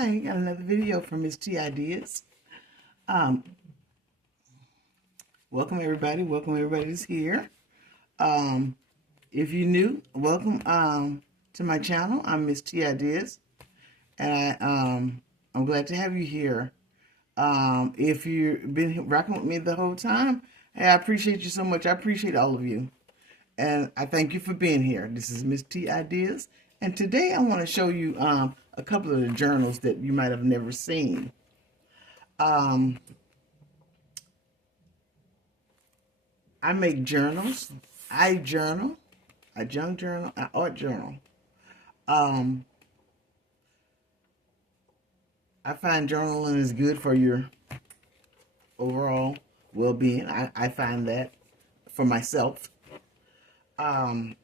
Hi, got another video from Miss T Ideas. Um, welcome everybody. Welcome everybody that's here. Um, if you're new, welcome to my channel. I'm Miss T Ideas, and I'm glad to have you here. If you've been rocking with me the whole time, hey, I appreciate you so much. I appreciate all of you, and I thank you for being here. This is Miss T Ideas, and today I want to show you a couple of the journals that you might have never seen. I make journals. I journal, a junk journal, an art journal. Um, I find journaling is good for your overall well-being. I find that for myself. And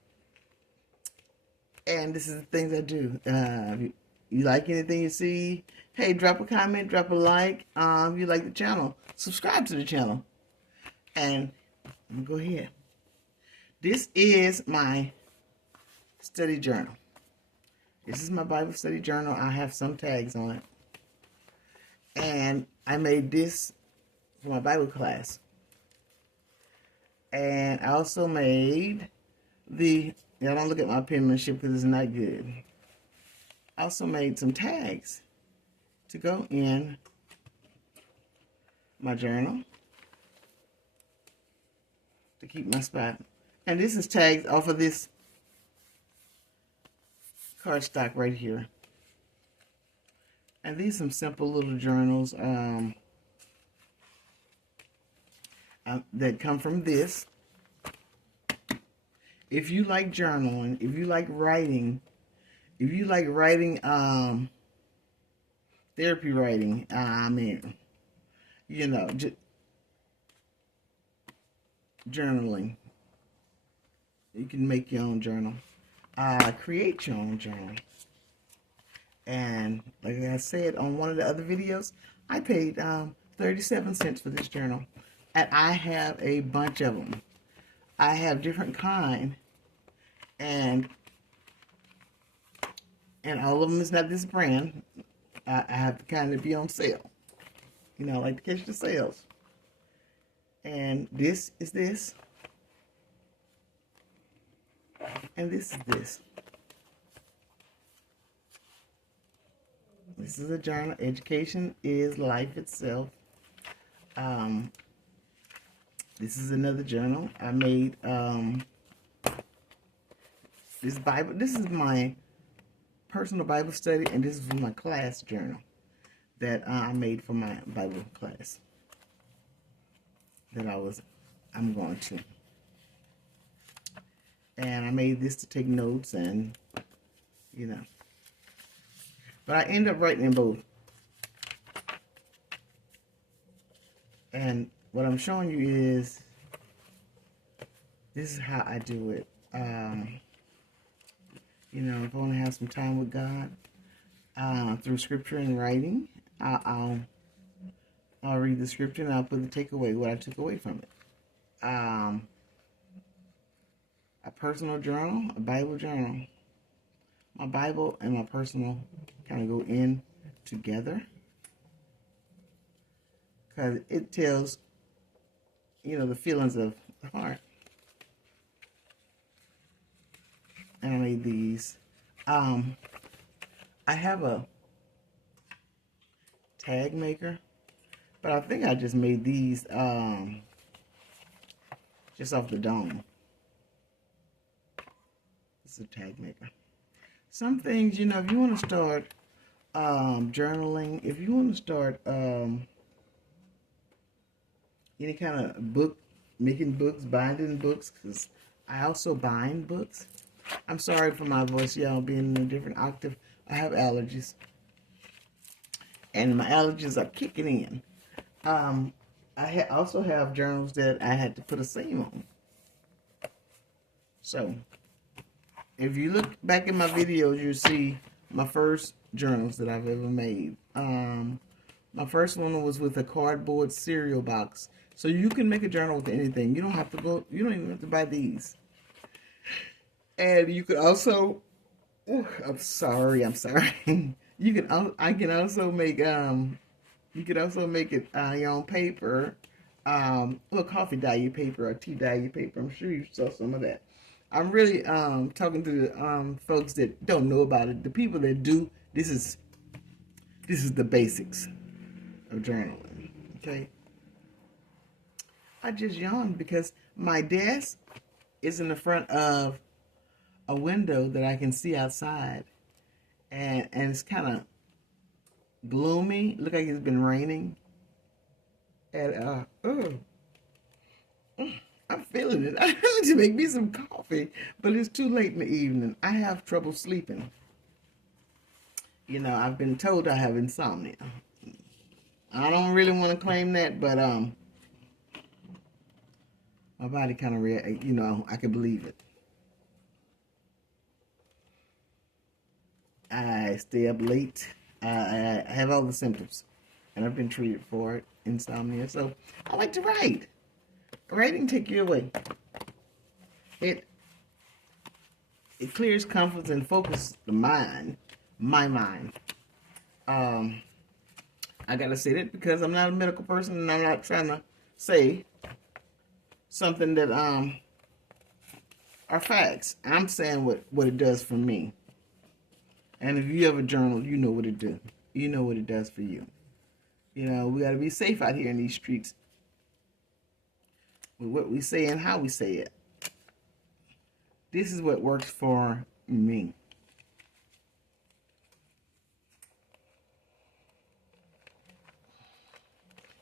this is the things I do. If you like anything you see, hey, drop a comment, drop a like. If you like the channel, subscribe to the channel. And go ahead. This is my study journal. This is my Bible study journal. I have some tags on it. And I made this for my Bible class. And I also made y'all don't look at my penmanship because it's not good. I also made some tags to go in my journal to keep my spot. And this is tagged off of this cardstock right here. And these are some simple little journals that come from this. If you like journaling, if you like writing, therapy writing, journaling, you can make your own journal. Create your own journal. And like I said on one of the other videos, I paid 37 cents for this journal. And I have a bunch of them. I have different kind. And all of them is not this brand. I have the kind that be on sale. You know, I like to catch the sales. And this is this. And this is this. This is a journal. Education is life itself. This is another journal. I made this Bible. This is my personal Bible study, and this is my class journal that I made for my Bible class that I'm going to. And I made this to take notes and, But I end up writing in both. And what I'm showing you is, this is how I do it. If I want to have some time with God, through scripture and writing, I'll read the scripture and I'll put the takeaway, what I took away from it. A personal journal, a Bible journal. My Bible and my personal kind of go in together, because it tells, the feelings of the heart. And I made these. I have a tag maker, but I think I just made these just off the dome. This is a tag maker. Some things, if you want to start journaling, if you want to start any kind of book, making books, binding books, because I also bind books. I'm sorry for my voice, y'all, being in a different octave. I have allergies. And my allergies are kicking in. I also have journals that I had to put a seam on. So, if you look back in my videos, you'll see my first journals that I've ever made. My first one was with a cardboard cereal box. So you can make a journal with anything. You don't even have to buy these. And you could also, I'm sorry. You can. I can also make. You can also make it your own paper. Well, coffee dye paper or tea dye paper. I'm sure you saw some of that. I'm really talking to the folks that don't know about it. The people that do. This is the basics of journaling. Okay. I just yawned because my desk is in the front of a window that I can see outside, and it's kind of gloomy. Look like it's been raining, and I'm feeling it. I need to make me some coffee, but it's too late in the evening. I have trouble sleeping. You know, I've been told I have insomnia. I don't really want to claim that, but my body kind of react. You know, I can believe it. I stay up late. I have all the symptoms, and I've been treated for it, insomnia. So I like to write. Writing take you away. It clears, comforts, and focuses the mind, my mind. I gotta say that because I'm not a medical person, and I'm not trying to say something that are facts. I'm saying what it does for me. And if you have a journal, you know what it do. You know what it does for you. You know, we gotta be safe out here in these streets with what we say and how we say it. This is what works for me.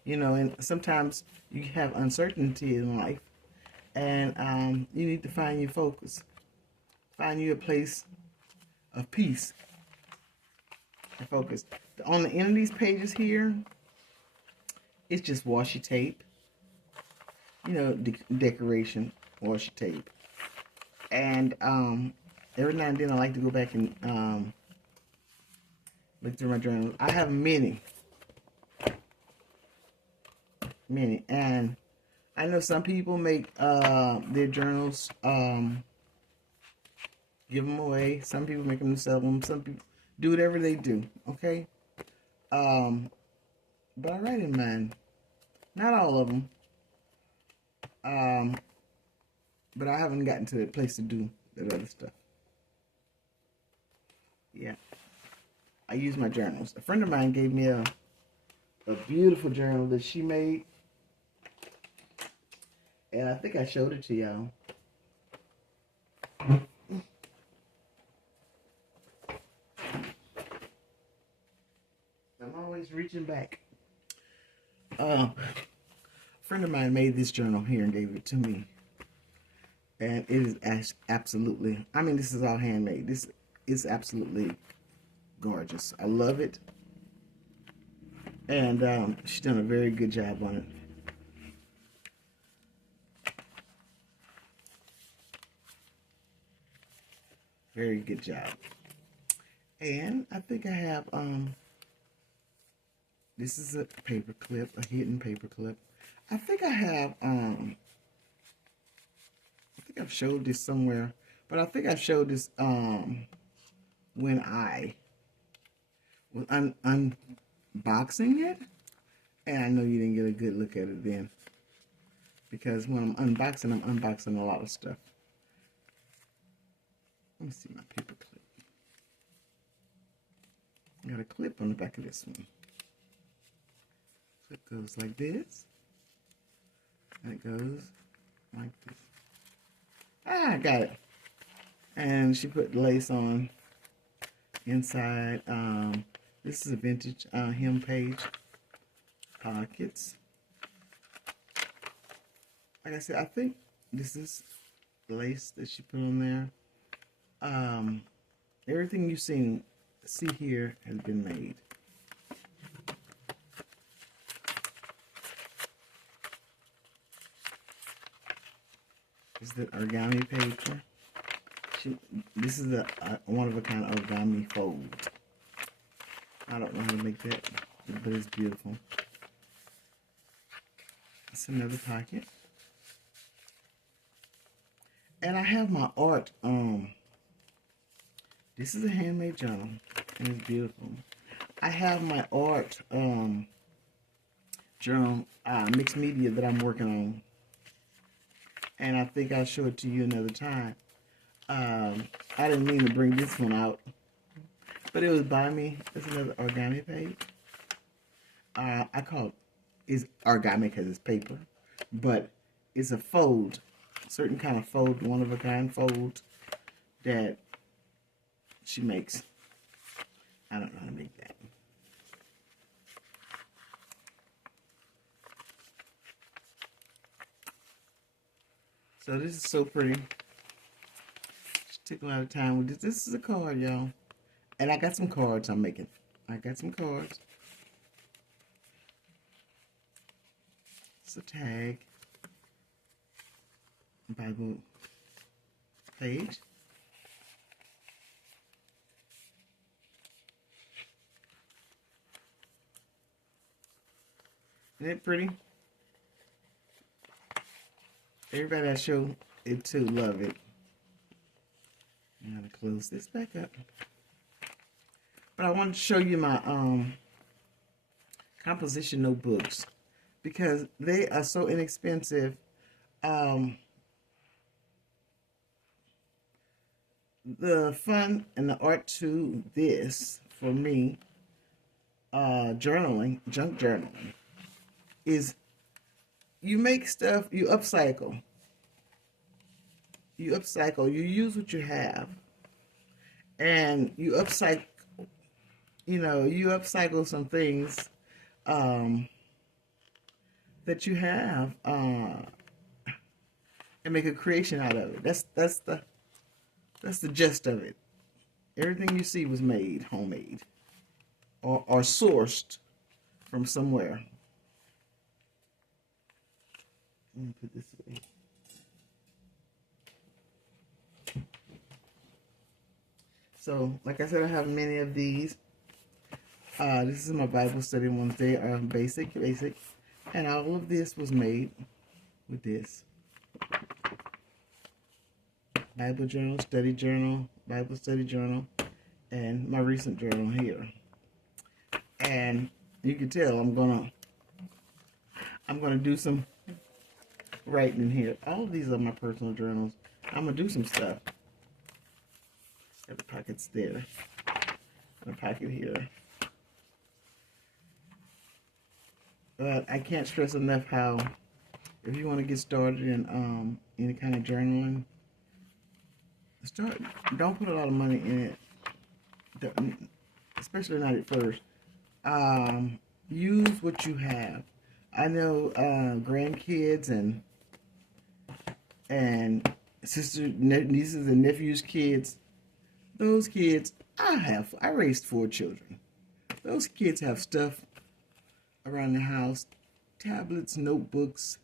You know, and sometimes you have uncertainty in life, and you need to find your focus. Find you a place of peace and focus. On the end of these pages here, it's just washi tape. You know, decoration washi tape. And every now and then I like to go back and look through my journal. I have many. And I know some people make their journals, give them away. Some people make them sell them. Some people do whatever they do, okay? But I write in mine. Not all of them. But I haven't gotten to the place to do that other stuff. Yeah. I use my journals. A friend of mine gave me a beautiful journal that she made. And I think I showed it to y'all. I'm always reaching back. A friend of mine made this journal here and gave it to me. And it is absolutely, I mean, this is all handmade. This is absolutely gorgeous. I love it. And she's done a very good job on it. Very good job. And I think I have, this is a paper clip, a hidden paper clip. I think I have, I think I've showed this somewhere, but I think I showed this, when I was unboxing it. And I know you didn't get a good look at it then. Because when I'm unboxing a lot of stuff. Let me see my paper clip. I got a clip on the back of this one. Clip goes like this. And it goes like this. I got it. And she put lace on inside. This is a vintage hem page. Pockets. Like I said, I think this is lace that she put on there. Everything you see here has been made. This is the origami paper. This is the one-of-a-kind origami fold. I don't know how to make that, but it's beautiful. It's another pocket. And I have my art. This is a handmade journal, and it's beautiful. I have my art journal, mixed media that I'm working on, and I think I'll show it to you another time. I didn't mean to bring this one out, but it was by me. It's another origami page. I call it's origami because it's paper, but it's a fold, certain kind of fold, one of a kind fold that she makes. I don't know how to make that. So this is so pretty. She took a lot of time with this. This is a card, y'all. And I got some cards I'm making. I got some cards. It's a tag. Bible page. Isn't it pretty? Everybody I show it to love it. I'm gonna close this back up. But I want to show you my composition notebooks because they are so inexpensive. The fun and the art to this for me, journaling, junk journaling, is you make stuff, you upcycle. You upcycle, you use what you have. And you upcycle, you upcycle some things that you have and make a creation out of it. That's the gist of it. Everything you see was made, homemade, or sourced from somewhere. Let me put this away. So, like I said, I have many of these. This is my Bible study ones. They are basic. And all of this was made with this. Bible journal, study journal, Bible study journal, and my recent journal here. And you can tell I'm gonna do some writing in here. All of these are my personal journals. I'm gonna do some stuff. Got the pockets there. And a pocket here. But I can't stress enough how if you want to get started in any kind of journaling, don't put a lot of money in it, especially not at first. Use what you have. I know grandkids and sisters, nieces and nephews' kids. Those kids, I raised 4 children. Those kids have stuff around the house, tablets, notebooks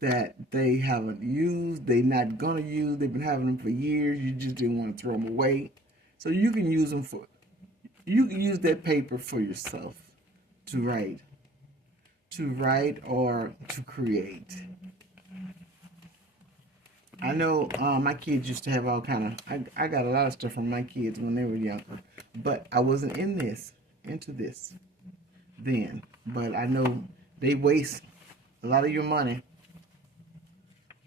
that they haven't used, they're not gonna use, they've been having them for years, you just didn't want to throw them away. So you can use them you can use that paper for yourself to write or to create. I know my kids used to have all kind of, I got a lot of stuff from my kids when they were younger, but I wasn't into this then. But I know they waste a lot of your money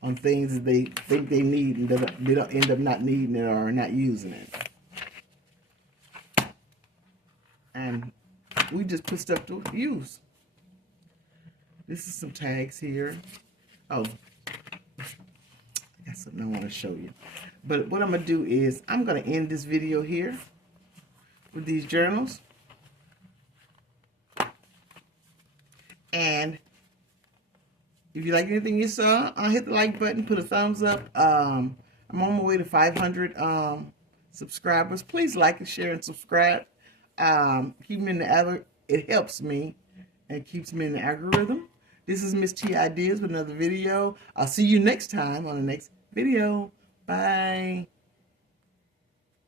on things that they think they need and they don't end up not needing it or not using it. And we just put stuff to use. This is some tags here. Oh, that's something I want to show you. But what I'm going to do is I'm going to end this video here with these journals. And if you like anything you saw, hit the like button, put a thumbs up. I'm on my way to 500 subscribers. Please like and share and subscribe. Keep me in the it helps me and keeps me in the algorithm. This is Miss T Ideas with another video. I'll see you next time on the next video. Bye.